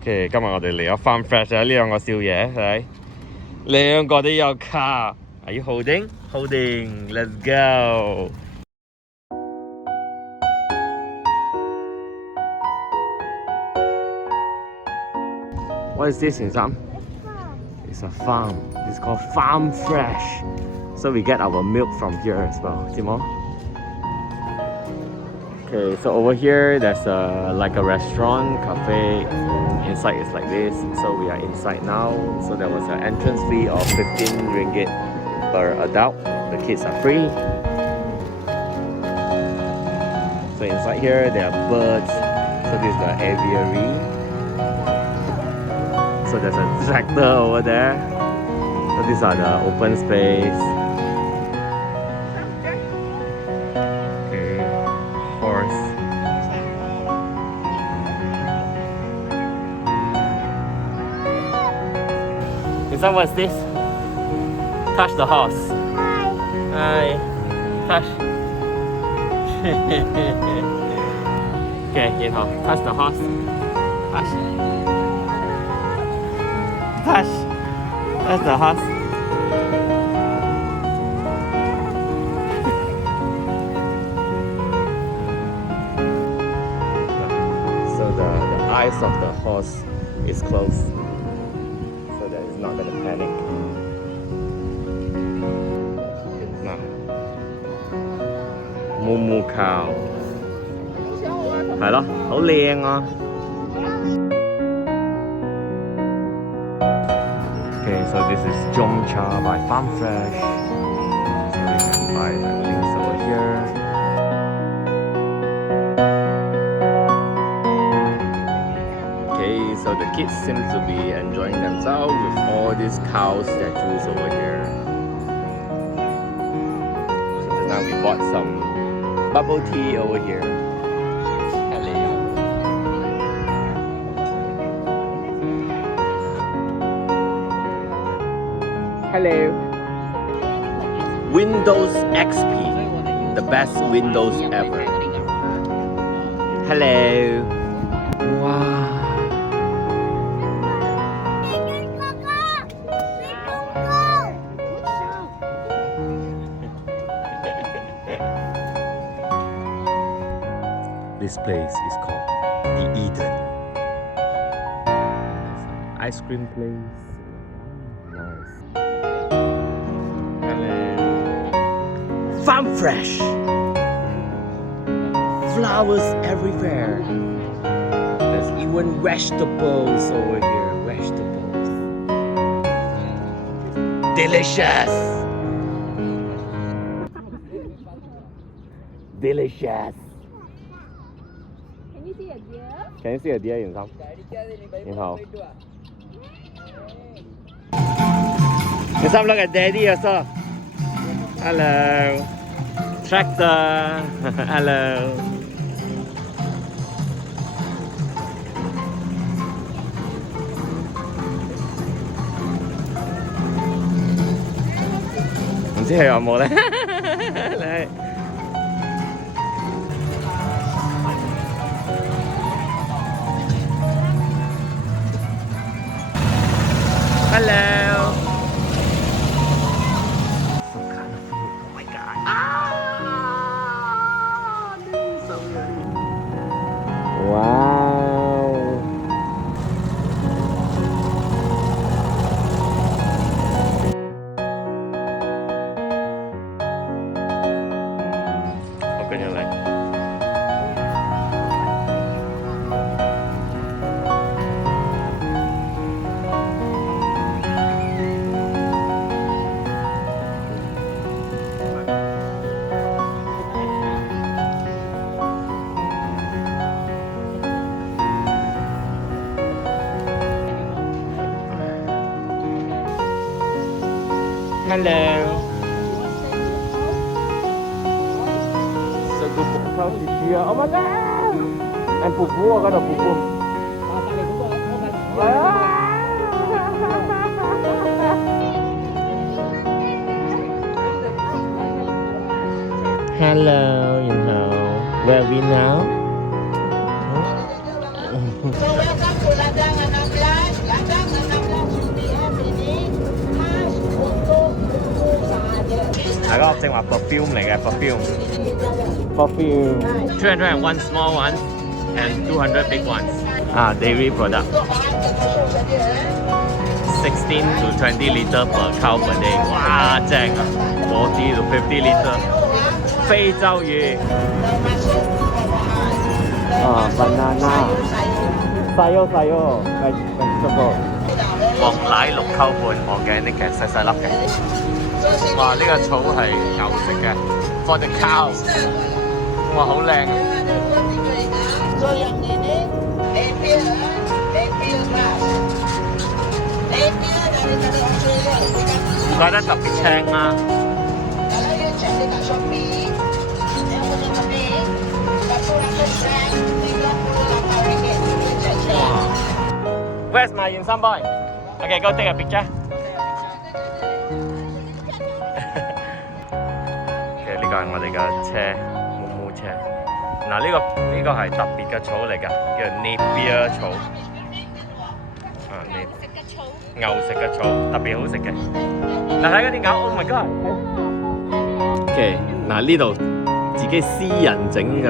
OK， 今日我哋嚟咗 Farm Fresh 啊！呢兩個少爺係，兩個都有卡。Are you holding? Holding. Let's go. What is this, Insam? It's a farm. It's called Farm Fresh. So we get our milk from here as well. Timo? Okay, so over here there's like a restaurant, cafe. Inside is like this. So we are inside now. So there was an entrance fee of 15 ringgit per adult. The kids are free. So inside here there are birds. So this is the aviary. So there's a tractor over there. So these are the open space. Okay, horse. Is that what's this? Touch the horse. Hi. Touch. Okay, you know, touch the horse. Touch. Touch. Touch the horse. So the eyes of the horse is closed, so that it's not gonna panic. Moo cow 係咯，好靚啊！ Okay, so this is Jomcha by Farm Fresh. So you can buy the links over here. Okay, so the kids seem to be enjoying themselves with all these cow statues over here. So just now we bought some bubble tea over here. Hello. Windows XP, the best Windows ever. Hello. Wow. This place is called the Eden. Ice cream place. Nice. Farm Fresh. Flowers everywhere. There's even vegetables over here. Vegetables. Delicious. Delicious. Can you see a deer? Can you see a deer in some? In how? In some look at daddy also. Hello. Tractor. Hello. Không biết有冇咧？嚟。Hello. Some kind of food. Oh my god. This is so good. Wow. How can you like? Hello. So good cow is here. Oh my god. And pupu, I got a pupu. Hello, you know. Where are we now? So welcome to Ladang and 嗱，嗰個正話 perfume 嚟嘅 perfume。 301 small ones and 200 big ones. Dairy product. 16 to 20 liter per cow per day. 哇，正啊！40 to 50 liter. 非洲魚。banana. Sayo, vegetable. 黃奶綠溝盤organic嘅，細細粒嘅。哇！呢個草係牛食嘅 ，for the cow。哇，好靚啊！唔怪得特別青啦。哇 ！Where's my Yunsan boy? Okay, go take a picture. OK， 呢個係我哋嘅車，木車。嗱，呢個係特別嘅草嚟㗎，叫 Napier 草。牛食嘅草，特別好食嘅。嗱，睇嗰啲牛 ，Oh my God！OK， 嗱呢度自己私人整嘅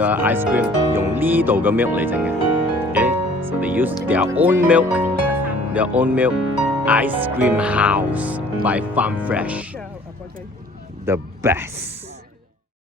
ice cream， 用呢度嘅 milk 嚟整嘅。OK，so they use their own milk，their own milk ice cream house by Farm Fresh，the best。